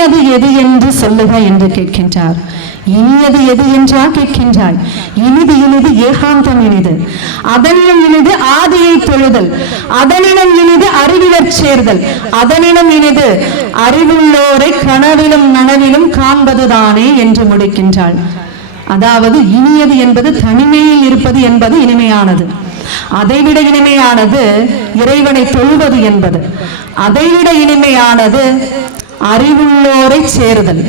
இனியது எது என்று சொல்லுக என்று கேட்கின்றார். இனியது எது என்றா கேட்கின்றாய்? இனிது இனிது ஏகாந்தம் இனிது, அதனிடம் இனிது ஆதியை தொழுதல், அதனிடம் இனிது அறிவிலர் சேர்தல், அதனிடம் இனிது அறிவுள்ளோரை கனவிலும் நனவிலும் காண்பதுதானே என்று முடிக்கின்றாள். அதாவது இனியது என்பது தனிமையில் இருப்பது என்பது இனிமையானது. அதைவிட இனிமையானது இறைவனை தொழுவது என்பது. அதைவிட இனிமையானது அறிவுள்ளோரை சேருதல்.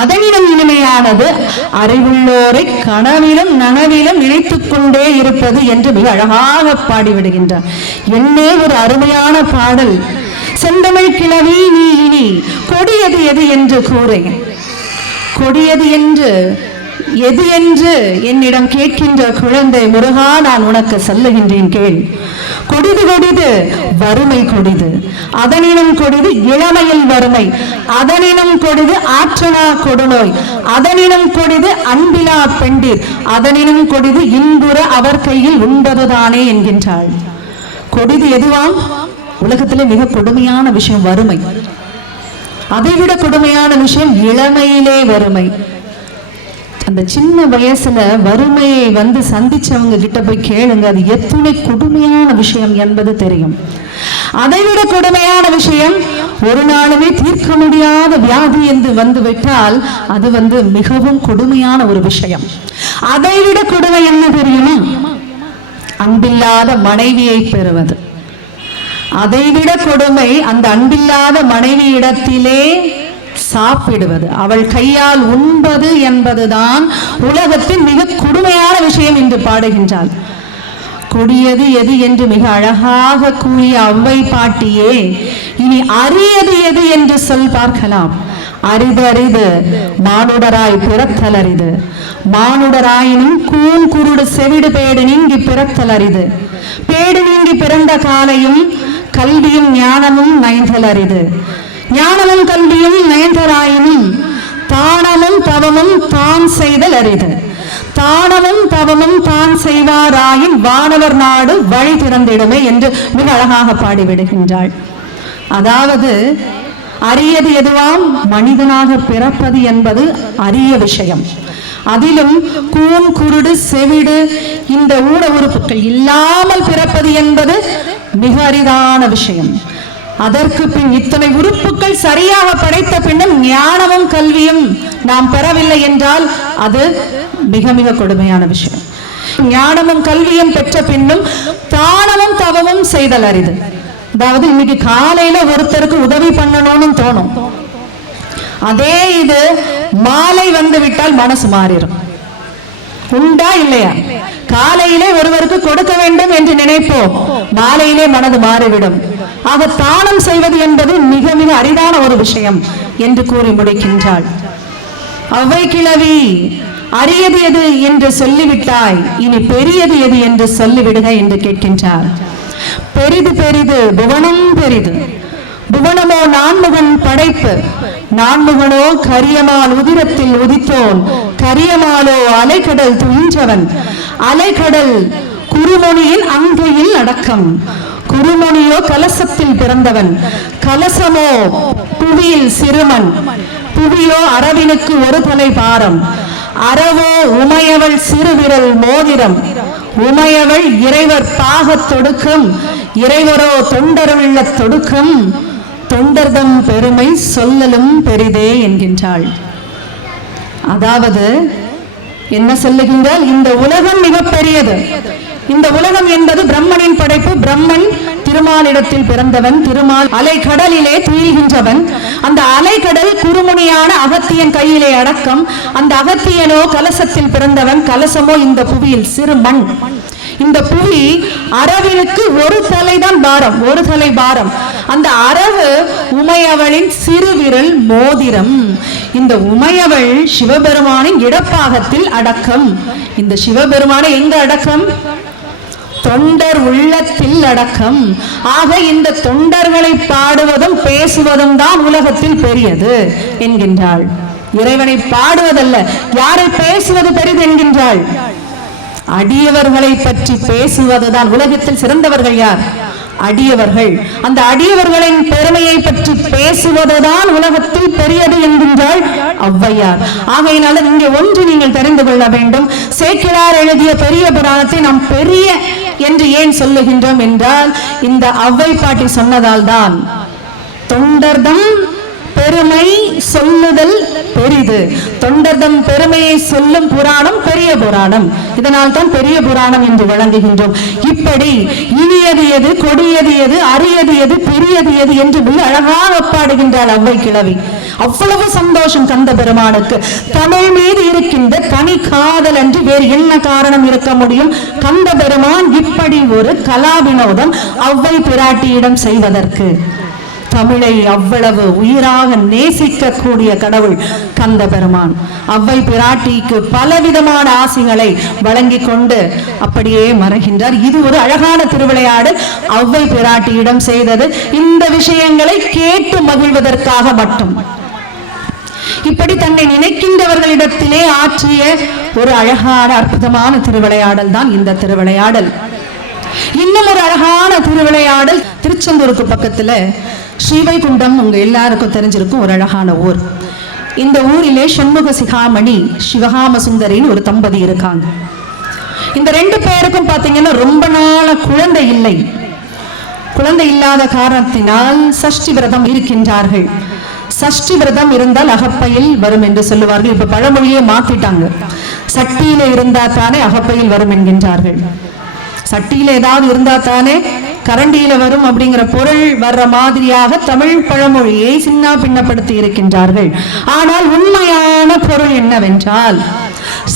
அதனிடம் இனிமையானது அறிவுள்ளோரை கனவிலும் நனவிலும் நினைத்துக் கொண்டே இருப்பது என்று மிக அழகாக பாடிவிடுகின்றார். என்னே ஒரு அருமையான பாடல். செந்தமிழ் கிழவி நீ இனி கொடியது எது என்று கூறேன். கொடியது என்று எது என்று என்னிடம் கேட்கின்ற குழந்தை முருகா, நான் உனக்கு சொல்லுகின்றேன் கேள். கொடிது கொடிது வறுமை கொடிது, அதனினும் கொடிது இளமையில் வறுமை, அதனினும் கொடிது ஆற்றலா கொடுநோய், அதனினும் கொடிது அன்பிலா பெண்டிர், அதனினும் கொடிது இன்புற அவர் கையில் உண்பதுதானே என்கின்றாள். கொடிது எதுவாம்? உலகத்திலே மிக கொடுமையான விஷயம் வறுமை. அதைவிட கொடுமையான விஷயம் இளமையிலே வறுமை. அந்த சின்ன வயசுல வறுமையை சந்திச்சவங்க கிட்ட போய் கேளுங்க, அது எத்தனை கொடுமையான விஷயம் என்பது தெரியும். அதைவிட கொடுமையான விஷயம் ஒரு நாளுமே தீர்க்க முடியாத வியாதி என்று விட்டால் அது மிகவும் கொடுமையான ஒரு விஷயம். அதைவிட கொடுமை என்ன தெரியுமா? அன்பில்லாத மனைவியை பெறுவது. அதைவிட கொடுமை அந்த அன்பில்லாத மனைவி இடத்திலே சாப்பிடுவது, அவள் கையால் உண்பது என்பதுதான் உலகத்தின் மிக கொடுமையான விஷயம் என்று பாடுகின்றாள். கொடியது எது என்று மிக அழகாக கூறிய அவ்வை பாட்டியே, இனி அரியது எது என்று சொல் பார்க்கலாம். அரிது அரிது மானுடராய் பிறத்தல் அரிது, மானுடராயினும் கூன் குருடு செவிடு பேடு நீங்கி பிறத்தல் அரிது, பேடு நீங்கி பிறந்த காலையும் கல்வியும் ஞானமும் நயந்தல் அரிது, ஞானமும் கல்வியும் நயந்தராயினும் தானமும் தவமும் தான் செய்தல் அரிது, தானமும் தவமும் தான் செய்வாராயின் வானவர் நாடு வழி திறந்திடுமே என்று மிக அழகாக பாடிவிடுகின்றாள். அதாவது அரியது எதுவாம்? மனிதனாக பிறப்பது என்பது அரிய விஷயம். அதிலும் கூன் குருடு செவிடு இந்த ஊட உறுப்புகள் இல்லாமல் பிறப்பது என்பது மிக அரிதான விஷயம். அதற்கு பின் இத்தனை உறுப்புகள் சரியாக படைத்த பின்னும் ஞானமும் கல்வியும் நாம் பெறவில்லை என்றால் அது மிக மிக கொடுமையான விஷயம். ஞானமும் கல்வியும் பெற்ற பின்னும் தானமும் தவமும் செய்தல் அரிது. அதாவது இன்னைக்கு காலையில ஒருத்தருக்கு உதவி பண்ணணும்னு தோணும், அதே இது மாலை விட்டால் மனசு மாறிடும். உண்டா இல்லையா? காலையிலே ஒருவருக்கு கொடுக்க வேண்டும் என்று நினைப்போம், மாலையிலே மனது மாறிவிடும். ஆக தானம் செய்வது என்பது மிக மிக அரிதான ஒரு விஷயம் என்று கூறி முடிக்கின்றாள். அவ்வை கிழவி அரியது எது என்று சொல்லிவிட்டாய், இனி பெரியது எது என்று சொல்லிவிடுக என்று கேட்கின்றார். பெரிது பெரிது புவனம் பெரிது, புவனமோ நான்முகன் படைப்பு, நான்முகனோ கரியமால் உதிரத்தில் உதித்தோன், கரியமாலோ அலைக்கடல் துயின்றவன், அலைக்கடல் குருமணியின் அங்கையில் அடக்கம், குருமணியோ கலசத்தில் பிறந்தவன், கலசமோ புவியில் சிறுமன், புவியோ அரவினுக்கு ஒரு தலை பாரம், அறவோ உமையவள் சிறுவிரல் மோதிரம், உமையவள் இறைவர் பாகத் தொடுக்கம், இறைவரோ தொண்டருள்ள தொடுக்கம், தொண்டர்தம் பெருமை சொல்லலும் பெரிதே என்கின்றாள். அதாவது என்ன சொல்லுகின்றால், இந்த உலகம் மிக பெரியது. இந்த உலகம் என்பது பிரம்மனின் படைப்பு. பிரம்மன் திருமாலிடத்தில் பிறந்தவன், திருமால் அலைக்கடலிலே துயில்கின்றவன். அந்த அலைக்கடல் குறுமுனியான அகத்தியன் கையிலே அடக்கம். அந்த அகத்தியனோ கலசத்தில் பிறந்தவன், கலசமோ இந்த புவியில் சிறு மண். இந்த புவி அரவினுக்கு ஒரு தலைதான் பாரம், ஒரு தலை பாரம். அந்த அரவு உமையவளின் சிறுவிரல் மோதிரம். இந்த உமையவள் சிவபெருமானின் இடப்பாகத்தில் அடக்கம். இந்த சிவபெருமானை எங்க அடக்கம்? தொண்டர் உள்ளத்தில் அடக்கம். ஆக இந்த தொண்டர்களை பாடுவதும் பேசுவதும் தான் உலகத்தில் பெரியது என்கின்றாள். இறைவனை பாடுவதல்ல, யாரை பேசுவது பெரிது என்கின்றாள். அடியவர்களை பற்றி பேசுவதுதான். உலகத்தில் சிறந்தவர்கள் யார்? அடியவர்கள். அந்த அடியவர்களின் பெருமையை பற்றி பேசுவதுதான் உலகத்தில் பெரிய ஔவையார். ஆகையினால இங்கே ஒன்று நீங்கள் தெரிந்து கொள்ள வேண்டும். சேக்கிழார் எழுதிய பெரிய புராணத்தை நாம் பெரிய என்று ஏன் சொல்லுகின்றோம் என்றால், இந்த ஔவை பாட்டி சொன்னதால் தான். தொண்டர்தம் பெருமை சொல்லுதல் பெரிது. தொண்டர்தம் பெருமையை சொல்லும் புராணம் பெரிய புராணம். இதனால் தான் பெரிய புராணம் என்று வழங்குகின்றோம். இப்படி இனியது எது, கொடியது எது, அரியது எது, பெரியது எது என்று மிக அழகாக பாடுகின்றாள் ஔவை கிழவி. அவ்வளவு சந்தோஷம் கந்த பெருமானுக்கு. தமிழ் மீது இருக்கின்ற தனி காதல் என்று வேறு என்ன காரணம் இருக்க முடியும்? கந்த பெருமான் இப்படி ஒரு கலா வினோதம் ஔவை பிராட்டியிடம் செய்வதற்கு. தமிழை அவ்வளவு உயிராக நேசிக்கக்கூடிய கடவுள் கந்த பெருமான். ஔவை பிராட்டிக்கு பலவிதமான ஆசிகளை வழங்கி கொண்டு அப்படியே மறைகின்றார். இது ஒரு அழகான திருவிளையாடல் ஔவை பிராட்டியிடம் செய்தது. இந்த விஷயங்களை கேட்டு மகிழ்வதற்காக மட்டும். இப்படி தன்னை நினைக்கின்றவர்களிடத்திலே ஆற்றிய ஒரு அழகான அற்புதமான திருவிளையாடல் தான் இந்த திருவிளையாடல். இன்னும் ஒரு அழகான திருவிளையாடல் திருச்செந்தூருக்கு பக்கத்துல ஸ்ரீவைகுண்டம், உங்க எல்லாருக்கும் தெரிஞ்சிருக்கும் ஒரு அழகான ஊர். இந்த ஊரிலே சண்முக சிகாமணி சிவகாம சுந்தரின்னு ஒரு தம்பதி இருக்காங்க. இந்த ரெண்டு பேருக்கும் பாத்தீங்கன்னா ரொம்ப நாள குழந்தை இல்லை. குழந்தை இல்லாத காரணத்தினால் சஷ்டி விரதம் இருக்கின்றார்கள். சஷ்டி விரதம் இருந்தால் அகப்பையில் வரும் என்று சொல்லுவார்கள். இப்ப பழமொழியை மாத்திட்டாங்க. சட்டியில இருந்தா தானே அகப்பையில் வரும் என்கின்றார்கள். சட்டியில ஏதாவது இருந்தா தானே கரண்டியில வரும் அப்படிங்கிற பொருள் வர்ற மாதிரியாக தமிழ் பழமொழியை சின்ன பின்னப்படுத்தி இருக்கின்றார்கள். ஆனால் உண்மையான பொருள் என்னவென்றால்,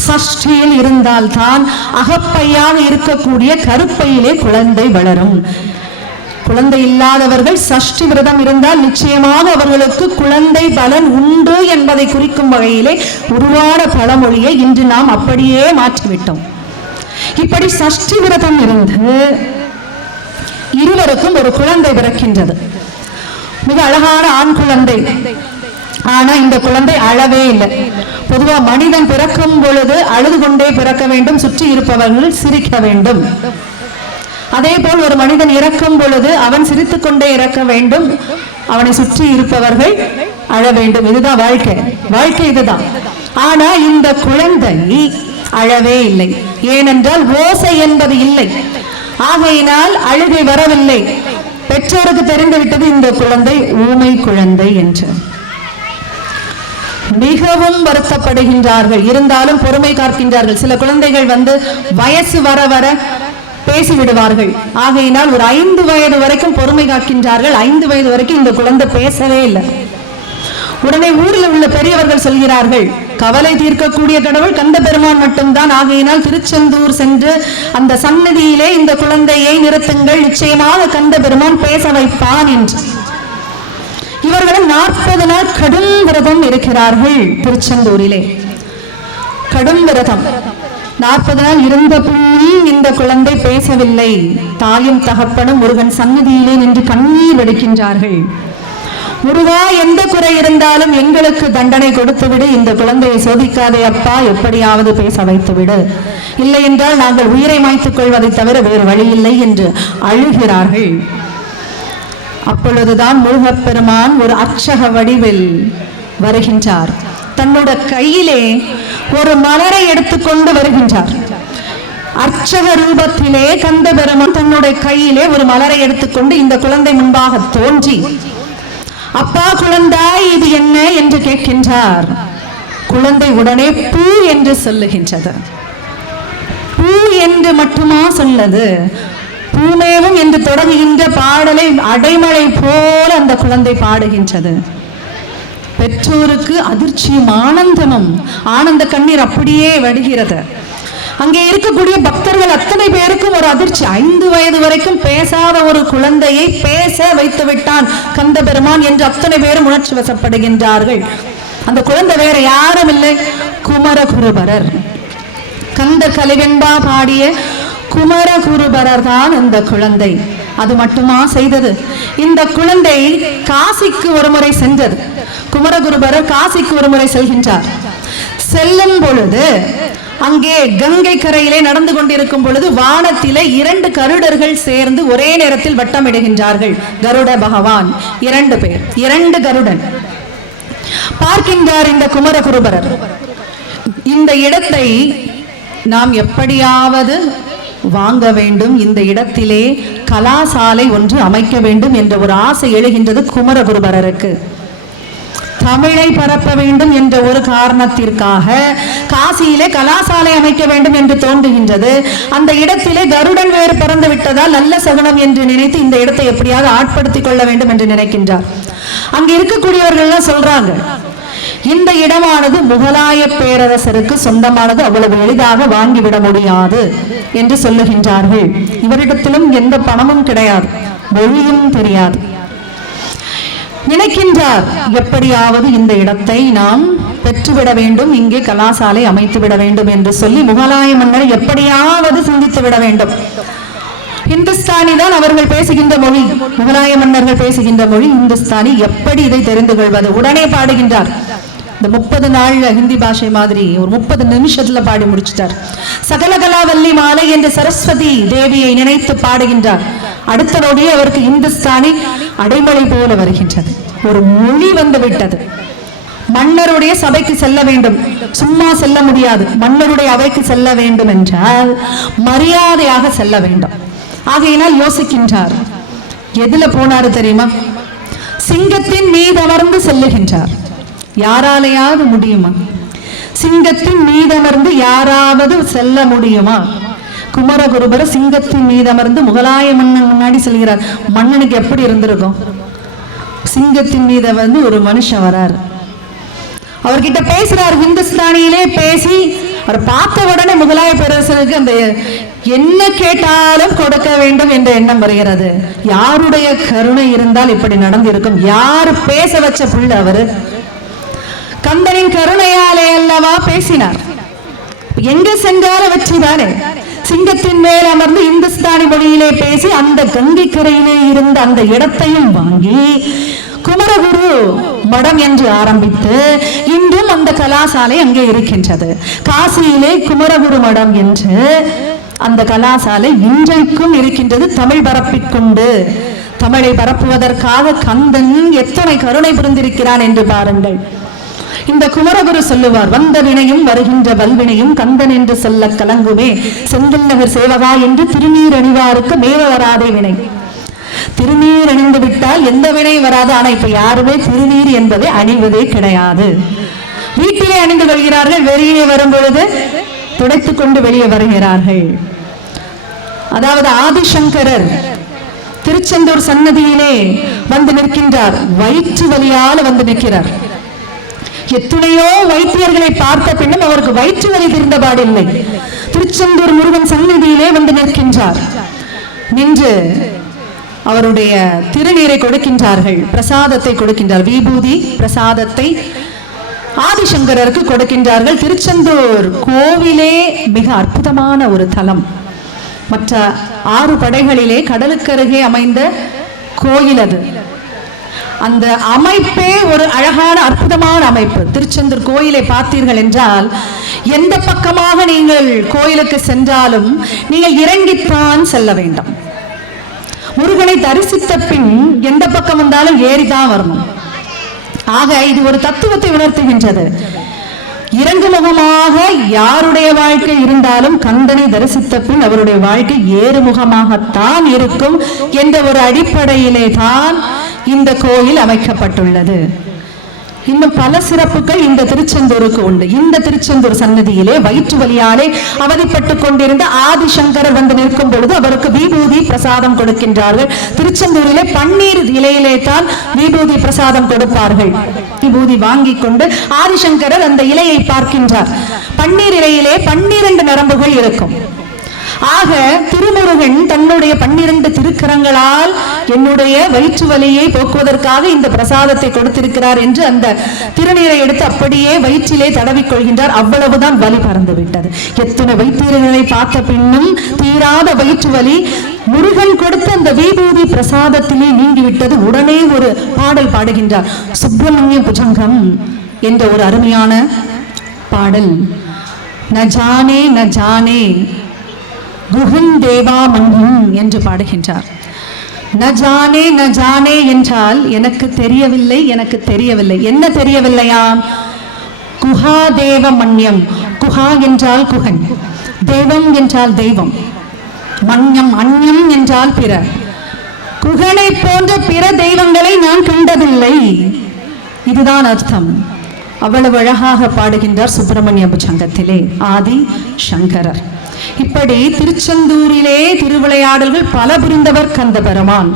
சஷ்டியில் இருந்தால் தான் அகப்பையாக இருக்கக்கூடிய கருப்பையிலே குழந்தை வளரும். குழந்தை இல்லாதவர்கள் சஷ்டி விரதம் இருந்தால் நிச்சயமாக அவர்களுக்கு குழந்தை பலன் உண்டு என்பதை குறிக்கும் வகையிலே உருவான பழமொழியை இன்று நாம் அப்படியே மாற்றிவிட்டோம். இப்படி சஷ்டி விரதம் இருந்து இருவருக்கும் ஒரு குழந்தை பிறக்கின்றது. மிக அழகான ஆண் குழந்தை. ஆனா இந்த குழந்தை அழவே இல்லை. பொதுவா மனிதன் பிறக்கும் பொழுது அழுது கொண்டே பிறக்க வேண்டும், சுற்றி இருப்பவர்கள் சிரிக்க வேண்டும். அதே போல் ஒரு மனிதன் இறக்கும் பொழுது அவன் சிரித்துக் கொண்டே இறக்க வேண்டும், அவனை சுற்றி இருப்பவர்கள் அழ வேண்டும். இதுதான் வாழ்க்கை. வாழ்க்கை இதுதான். ஆனா இந்த குழந்தை அழவே இல்லை. ஏனென்றால் ஓசை என்பது இல்லை. ஆகையினால் அழுகை வரவில்லை. பெற்றோருக்கு தெரிந்துவிட்டது இந்த குழந்தை ஊமை குழந்தை என்று. மிகவும் வருத்தப்படுகின்றார்கள். இருந்தாலும் பொறுமை காக்கின்றார்கள். சில குழந்தைகள் வயசு வர வர பேசிவிடுவார்கள். ஆகையினால் ஒரு 5 வயது வரைக்கும் பொறுமை காக்கின்றார்கள். 5 வயது வரைக்கும் இந்த குழந்தை பேசவே இல்லை. உடனே ஊரில் உள்ள பெரியவர்கள் சொல்கிறார்கள், கவலை தீர்க்கக்கூடிய கடவுள் கந்த பெருமான் மட்டும்தான். ஆகையினால் திருச்செந்தூர் சென்று அந்த சன்னதியிலே இந்த குழந்தையை நிறுத்துங்கள், நிச்சயமாக கந்த பெருமான் பேச வைப்பான் என்று. இவர்களும் 40 நாள் கடும் விரதம் இருக்கிறார்கள். திருச்செந்தூரிலே கடும் விரதம் 40 நாள் இருந்த புள்ளி இந்த குழந்தை பேசவில்லை. தாயும் தகப்பனும் முருகன் சன்னதியிலே நின்று கண்ணீர் வடிக்கின்றார்கள். முருகா, எந்த குறை இருந்தாலும் எங்களுக்கு தண்டனை கொடுத்து விடு, இந்த குழந்தையை சோதிக்காதே அப்பா, எப்படியாவது பேச வைத்து விடு, இல்லை என்றால் நாங்கள் உயிரை மாய்த்துக் கொள்வதை தவிர வேறு வழி இல்லை என்று அழுகிறார்கள். அப்பொழுதுதான் முருகப்பெருமான் ஒரு அர்ச்சக வடிவில் வருகின்றார். தன்னுடைய கையிலே ஒரு மலரை எடுத்துக்கொண்டு வருகின்றார். அர்ச்சக ரூபத்திலே கந்த பெருமான் தன்னுடைய கையிலே ஒரு மலரை எடுத்துக்கொண்டு இந்த குழந்தை முன்பாக தோன்றி, அப்பா குழந்தாய் இது என்ன என்று கேட்கின்றார். குழந்தை உடனே பூ என்று சொல்லுகின்றது. பூ என்று மட்டுமா சொல்லது? பூமேவும் என்று தொடங்குகின்ற பாடலை அடைமழை போல அந்த குழந்தை பாடுகின்றது. பெற்றோருக்கு அதிர்ச்சியும் ஆனந்தமும், ஆனந்த கண்ணீர் அப்படியே வடிகிறது. அங்கே இருக்கக்கூடிய பக்தர்கள் அத்தனை பேருக்கும் ஒரு அதிர்ச்சி. 5 வயது வரைக்கும் பேசாத ஒரு குழந்தையை பேச வைத்து விட்டான் கந்த பெருமான் என்று அத்தனை பேரும் உணர்ச்சி வசப்படுகின்றார்கள். அந்த குழந்தை வேற யாரும் இல்லை, குமரகுருபரர். கந்த கலிவெண்பா பாடிய குமரகுருபரர் தான் அந்த குழந்தை. அது மட்டுமா செய்தது? இந்த குழந்தை காசிக்கு ஒரு முறை சென்றது. குமரகுருபரர் காசிக்கு ஒரு முறை செல்கின்றார். செல்லும் பொழுது அங்கே கங்கை கரையிலே நடந்து கொண்டிருக்கும் பொழுது வானத்திலே 2 கருடர்கள் சேர்ந்து ஒரே நேரத்தில் வட்டமிடுகின்றார்கள். கருட பகவான் 2 பேர், 2 கருடன். பார்க்கின்றார் இந்த குமரகுருபரர். இந்த இடத்தை நாம் எப்படியாவது வாங்க வேண்டும், இந்த இடத்திலே கலாசாலை ஒன்று அமைக்க வேண்டும் என்ற ஒரு ஆசை எழுகின்றது குமரகுருபரருக்கு. தமிழை பரப்ப வேண்டும் என்ற ஒரு காரணத்திற்காக காசியிலே கலாசாலை அமைக்க வேண்டும் என்று தோன்றுகின்றது. அந்த இடத்திலே கருடன் வேறு பறந்து விட்டதால் நல்ல சகுனம் என்று நினைத்து இந்த இடத்தை எப்படியாவது ஆட்படுத்திக் கொள்ள வேண்டும் என்று நினைக்கின்றார். அங்க இருக்கக்கூடியவர்கள் சொல்றாங்க, இந்த இடமானது முகலாய பேரரசருக்கு சொந்தமானது, அவ்வளவு எளிதாக வாங்கிவிட முடியாது என்று சொல்லுகின்றார்கள். இவரிடத்திலும் எந்த பணமும் கிடையாது, மொழியும் தெரியாது. நினைக்கின்றார், எப்படியாவது இந்த இடத்தை நாம் பெற்றுவிட வேண்டும், இங்கே கலாசாலை அமைத்து விட வேண்டும் என்று சொல்லி முகலாய மன்னர் எப்படியாவது சிந்தித்து விட வேண்டும். இந்துஸ்தானி தான் அவர்கள் பேசுகின்ற மொழி, முகலாய மன்னர்கள் பேசுகின்ற மொழி இந்துஸ்தானி. எப்படி இதை தெரிந்து கொள்வது? உடனே பாடுகின்றார். இந்த 30 நாள்ல ஹிந்தி பாஷை மாதிரி ஒரு 30 நிமிஷத்துல பாடி முடிச்சிட்டார். சகலகலாவல்லி மாலை என்று சரஸ்வதி தேவியை நினைத்து பாடுகின்றார். அடுத்த நொடியே அவருக்கு இந்துஸ்தானி அடைமொழி போல வருகின்றது. ஒரு மொழி வந்து விட்டது. மன்னருடைய சபைக்கு செல்ல வேண்டும், சும்மா செல்ல முடியாது. மன்னருடைய அவைக்கு செல்ல வேண்டும் என்றால் மரியாதையாக செல்ல வேண்டும். ஆகையினால் யோசிக்கின்றார். எதுல போனாரு தெரியுமா? சிங்கத்தின் மீது அமர்ந்து செல்லுகின்றார். யாராலையாவது முடியுமா? சிங்கத்தின் மீதமர்ந்து யாராவது செல்ல முடியுமா? குமரகுருபர சிங்கத்தின் மீதமர்ந்து முகலாய மன்னன் முன்னாடி செல்கிறார். மன்னனுக்கு எப்படி இருந்திருக்கும்? சிங்கத்தின் மீது வந்து ஒரு மனுஷன் வராரு, அவர்கிட்ட பேசுறார். ஹிந்துஸ்தானியிலே பேசி அவர் பார்த்த உடனே முகலாய பேரரசருக்கு அந்த என்ன கேட்டாலும் கொடுக்க வேண்டும் என்ற எண்ணம் வருகிறது. யாருடைய கருணை இருந்தால் இப்படி நடந்திருக்கும்? யாரு பேச வச்ச புள்ள அவரு? கந்தனின் கருணையாலே அல்லவா பேசினார். எங்க சென்றால வச்சுதானே சிங்கத்தின் மேல் அமர்ந்து இந்துஸ்தானி மொழியிலே பேசி அந்த கங்கை கரையிலே இருந்த அந்த இடத்தையும் வாங்கி குமரகுரு மடம் என்று ஆரம்பித்து இன்றும் அந்த கலாசாலை அங்கே இருக்கின்றது. காசியிலே குமரகுரு மடம் என்று அந்த கலாசாலை இன்றைக்கும் இருக்கின்றது. தமிழ் பரப்பிக்கொண்டு, தமிழை பரப்புவதற்காக கந்தன் எத்தனை கருணை புரிந்திருக்கிறான் என்று பாருங்கள். இந்த குமரகுரு சொல்லுவார், வந்த வினையும் வருகின்ற வல்வினையும் கந்தன் என்று சொல்ல கலங்குமே, செந்தில் நகர் சேவகா என்று திருநீர் அணிவாருக்கு மேவ வராதே வினை. திருநீர் அணிந்து விட்டால் எந்த வினை வராது. ஆனா இப்ப யாருமே திருநீர் என்பதை அணிவதே கிடையாது. வீட்டிலே அணிந்து கொள்கிறார்கள், வெளியே வரும் பொழுது துடைத்துக் கொண்டு வெளியே வருகிறார்கள். அதாவது ஆதிசங்கரர் திருச்செந்தூர் சன்னதியிலே வந்து நிற்கின்றார். வயிற்று வலியால வந்து நிற்கிறார். எத்தனையோ வைத்தியர்களை பார்த்த பின்னும் அவருக்கு வயிற்று வலி தீர்ந்தபாடில்லை. திருச்செந்தூர் முருகன் சன்னதியிலே வந்து நிற்கின்றார். நின்று அவருடைய திருநீரை கொடுக்கின்றார்கள், பிரசாதத்தை கொடுக்கின்றார். விபூதி பிரசாதத்தை ஆதிசங்கரருக்கு கொடுக்கின்றார்கள். திருச்செந்தூர் கோவிலே மிக அற்புதமான ஒரு தலம். மற்ற 6 படைகளிலே கடலுக்கருகே அமைந்த கோயில் அது. அந்த அமைப்பே ஒரு அழகான அற்புதமான அமைப்பு. திருச்செந்தூர் கோயிலை பார்த்தீர்கள் என்றால் எந்த பக்கமாக நீங்கள் கோயிலுக்கு சென்றாலும் நீங்கள் இறங்கித்தான் செல்ல வேண்டும். முருகனை தரிசித்த பின் எந்த பக்கம் வந்தாலும் ஏறிதான் வரணும். ஆக இது ஒரு தத்துவத்தை உணர்த்துகின்றது. இறங்குமுகமாக யாருடைய வாழ்க்கை இருந்தாலும் கந்தனை தரிசித்த பின் அவருடைய வாழ்க்கை ஏறுமுகமாகத்தான் இருக்கும் என்ற ஒரு அடிப்படையிலே தான் இந்த கோயில் அமைக்கப்பட்டுள்ளது. இன்னும் பல சிறப்புகள் இந்த திருச்செந்தூருக்கு உண்டு. இந்த திருச்செந்தூர் சன்னதியிலே வயிற்று வலியாலே அவதிப்பட்டுக் கொண்டிருந்த ஆதிசங்கரர் வந்து நிற்கும் பொழுது அவருக்கு விபூதி பிரசாதம் கொடுக்கின்றார்கள். திருச்செந்தூரிலே பன்னீர் இலையிலே தான் விபூதி பிரசாதம் கொடுப்பார்கள். விபூதி வாங்கி கொண்டு ஆதிசங்கரர் அந்த இலையை பார்க்கின்றார். பன்னீர் இலையிலே 12 நரம்புகள் இருக்கும். ஆக திருமுருகன் தன்னுடைய 12 திருக்கரங்களால் என்னுடைய வயிற்று வலியை போக்குவதற்காக இந்த பிரசாதத்தை கொடுத்திருக்கிறார் என்று அந்த திருநீரை எடுத்து அப்படியே வயிற்றிலே தடவிக்கொள்கின்றார். அவ்வளவுதான் வலி பறந்து விட்டது. எத்தனை வைத்தியர்களை பார்த்த பின்னும் தீராத வயிற்று வலி முருகன் கொடுத்த அந்த விபூதி பிரசாதத்திலே நீங்கிவிட்டது. உடனே ஒரு பாடல் பாடுகின்றார், சுப்பிரமணிய புஜங்கம் என்ற ஒரு அருமையான பாடல். ந ஜானே ந ஜானே குஹன் தேவா மன்ஹும் என்று பாடுகின்றார். ந ஜானே என்றால் எனக்கு தெரியவில்லை, எனக்கு தெரியவில்லை. என்ன தெரியவில்லையாம்? குஹா தேவ மன்யம். குஹா என்றால் குகன், தேவம் என்றால் தெய்வம், மன்யம் அந்யம் என்றால் பிற. குகனை போன்ற பிற தெய்வங்களை நான் கண்டதில்லை, இதுதான் அர்த்தம். அவ்வளவு அழகாக பாடுகின்றார் சுப்பிரமணிய புஜங்கத்திலே ஆதி சங்கரர். இப்படி திருச்செந்தூரிலே திருவிளையாடல்கள் பல புரிந்தவர் கந்த பெருமான்.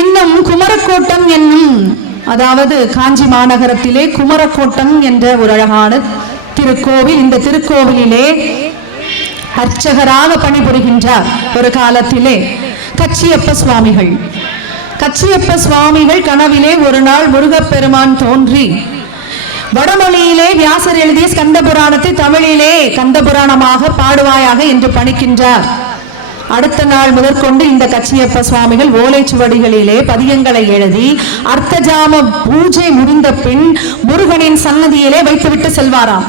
இன்னும் குமரக்கோட்டம் என்னும், அதாவது காஞ்சி மாநகரத்திலே குமரக்கோட்டம் என்ற ஒரு அழகான திருக்கோவில். இந்த திருக்கோவிலிலே அர்ச்சகராக பணிபுரிகின்றார் ஒரு காலத்திலே கச்சியப்ப சுவாமிகள். கச்சியப்ப சுவாமிகள் கனவிலே ஒரு நாள் முருகப்பெருமான் தோன்றி வடமொழியிலே வியாசர் எழுதிய ஸ்கந்த புராணத்தை தமிழிலே கந்த புராணமாக பாடுவாயாக என்று பணிக்கின்றார். அடுத்த நாள் முதற்கொண்டு இந்த கச்சியப்ப சுவாமிகள் ஓலைச்சுவடிகளிலே பதியங்களை எழுதி அர்த்தஜாம பூஜை முடிந்த பின் முருகனின் சன்னதியிலே வைத்துவிட்டு செல்வாராம்.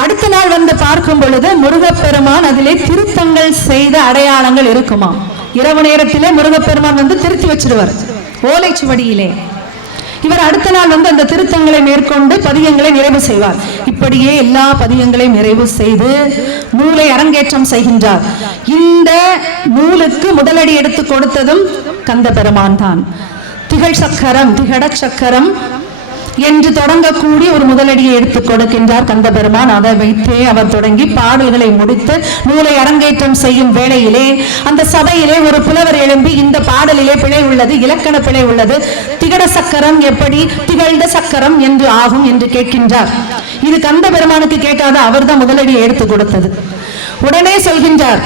அடுத்த நாள் வந்து பார்க்கும் பொழுது முருகப்பெருமான் அதிலே திருத்தங்கள் செய்த அடையாளங்கள் இருக்குமா. இரவு நேரத்திலே முருகப்பெருமான் வந்து திருத்தி வச்சிருவார் ஓலைச்சுவடியிலே. இவர் அடுத்த நாள் வந்து அந்த திருத்தங்களை மேற்கொண்டு பதியங்களை நிறைவு செய்வார். இப்படியே எல்லா பதியங்களையும் நிறைவு செய்து நூலை அரங்கேற்றம் செய்கின்றார். இந்த நூலுக்கு முதலடி எடுத்து கொடுத்ததும் கந்த பெருமான் தான். திகழ் சக்கரம், திகட சக்கரம் என்று தொடங்கக்கூடிய ஒரு முதலடியை எடுத்துக் கொடுக்கின்றார் கந்த பெருமான். அதை வைத்தே அவர் தொடங்கி பாடல்களை முடித்து நூலை அரங்கேற்றம் செய்யும் வேளையிலே அந்த சபையிலே ஒரு புலவர் எழும்பி, இந்த பாடலிலே பிழை உள்ளது, இலக்கண பிழை உள்ளது, திகட சக்கரம் எப்படி திகழ்ந்த சக்கரம் என்று ஆகும் என்று கேட்கின்றார். இது கந்த பெருமானுக்கு கேட்காத அவர் தான் முதலடியை எடுத்து கொடுத்தது. உடனே சொல்கின்றார்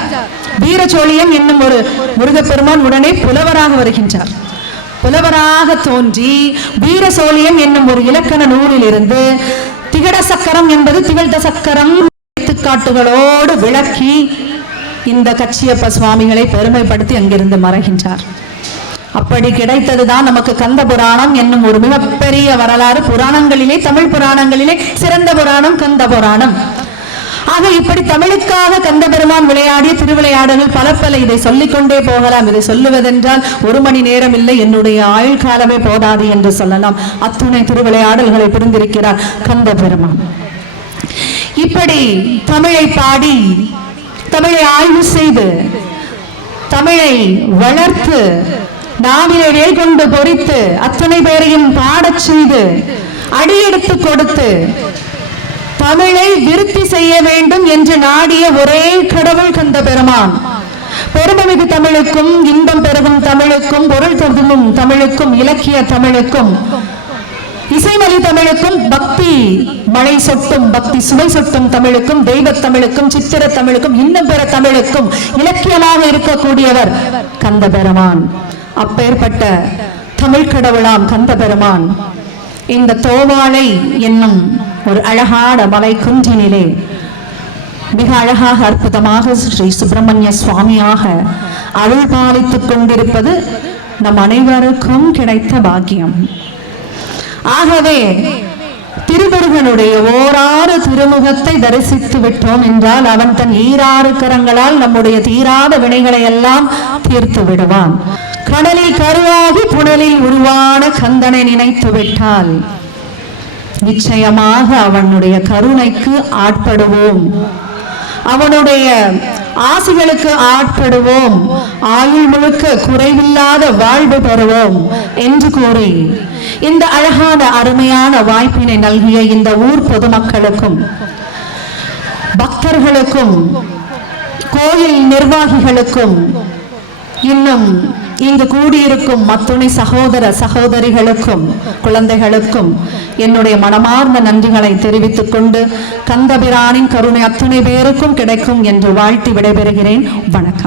வீரச்சோழியம் என்னும் ஒரு முருகப்பெருமான் உடனே புலவராக வருகின்றார். புலவராக தோன்றி வீரசோழியம் என்னும் ஒரு இலக்கண நூலில் இருந்து திகட சக்கரம் என்பது திகழ்ந்த சக்கரம் எடுத்துக்காட்டுகளோடு விளக்கி இந்த கச்சியப்ப சுவாமிகளை பெருமைப்படுத்தி அங்கிருந்து மறைகின்றார். அப்படி கிடைத்ததுதான் நமக்கு கந்த புராணம் என்னும் ஒரு மிகப்பெரிய வரலாறு. புராணங்களிலே தமிழ் புராணங்களிலே சிறந்த புராணம் கந்த புராணம். ஆக இப்படி தமிழுக்காக கந்த பெருமான் விளையாடிய திருவிளையாடல்கள் பல. இதை சொல்லிக்கொண்டே போகலாம். இதை சொல்லுவதென்றால் 1 மணி நேரம் இல்லை, என்னுடைய ஆயுள் காலமே போதாது என்று சொல்லலாம். அத்துணை திருவிளையாடல்களை புரிந்திருக்கிறார் கந்த பெருமான். இப்படி தமிழை பாடி, தமிழை ஆய்வு செய்து, தமிழை வளர்த்து, நாவிலே வேல் கொண்டு பொறித்து, அத்தனை பேரையும் பாடச் செய்து, அடியெடுத்து கொடுத்து, தமிழை விருத்தி செய்ய வேண்டும் என்று நாடிய ஒரே கடவுள் கந்த பெருமான். பெருமைமிகு தமிழுக்கும், இன்பம் பெருகும் தமிழுக்கும், பொருள் தொகுக்கும் தமிழுக்கும், இலக்கிய தமிழுக்கும், இசைமொழி தமிழுக்கும், பக்தி மழை சொட்டும், பக்தி சுவை சொட்டும் தமிழுக்கும், தெய்வ தமிழுக்கும், சித்திர தமிழுக்கும், இன்னும் பிற தமிழுக்கும் இலக்கியமாக இருக்கக்கூடியவர் கந்த பெருமான். அப்பேற்பட்ட தமிழ் கடவுளாம் கந்த பெருமான் இந்த தோவாளை என்னும் ஒரு அழகான மலை குன்றினிலே மிக அழகாக அற்புதமாக ஸ்ரீ சுப்பிரமணிய சுவாமியாக அருள் பாலித்துக் கொண்டிருப்பது நம் அனைவருக்கும் கிடைத்த பாக்கியம். ஆகவே திருமுருகனுடைய ஓராறு திருமுகத்தை தரிசித்து விட்டோம் என்றால் அவன் தன் ஈராறு கரங்களால் நம்முடைய தீராத வினைகளை எல்லாம் தீர்த்து விடுவான். கடலில் கருவாகி புனலில் உருவான கந்தனை நினைத்து விட்டால் நிச்சயமாக அவனுடைய கருணைக்கு ஆட்படுவோம், அவனுடைய ஆசைகளுக்கு ஆட்படுவோம், ஆயுள் முழுக்க குறைவில்லாத வாழ்வு பெறுவோம் என்று கூறி இந்த அழகான அருமையான வாய்ப்பினை நல்கிய இந்த ஊர் பொதுமக்களுக்கும், பக்தர்களுக்கும், கோயில் நிர்வாகிகளுக்கும், இன்னும் இங்கு கூடியிருக்கும் அத்துணை சகோதர சகோதரிகளுக்கும், குழந்தைகளுக்கும் என்னுடைய மனமார்ந்த நன்றிகளை தெரிவித்துக் கொண்டு கந்தபிரானின் கருணை அத்துணை பேருக்கும் கிடைக்கும் என்று வாழ்த்தி விடைபெறுகிறேன். வணக்கம்.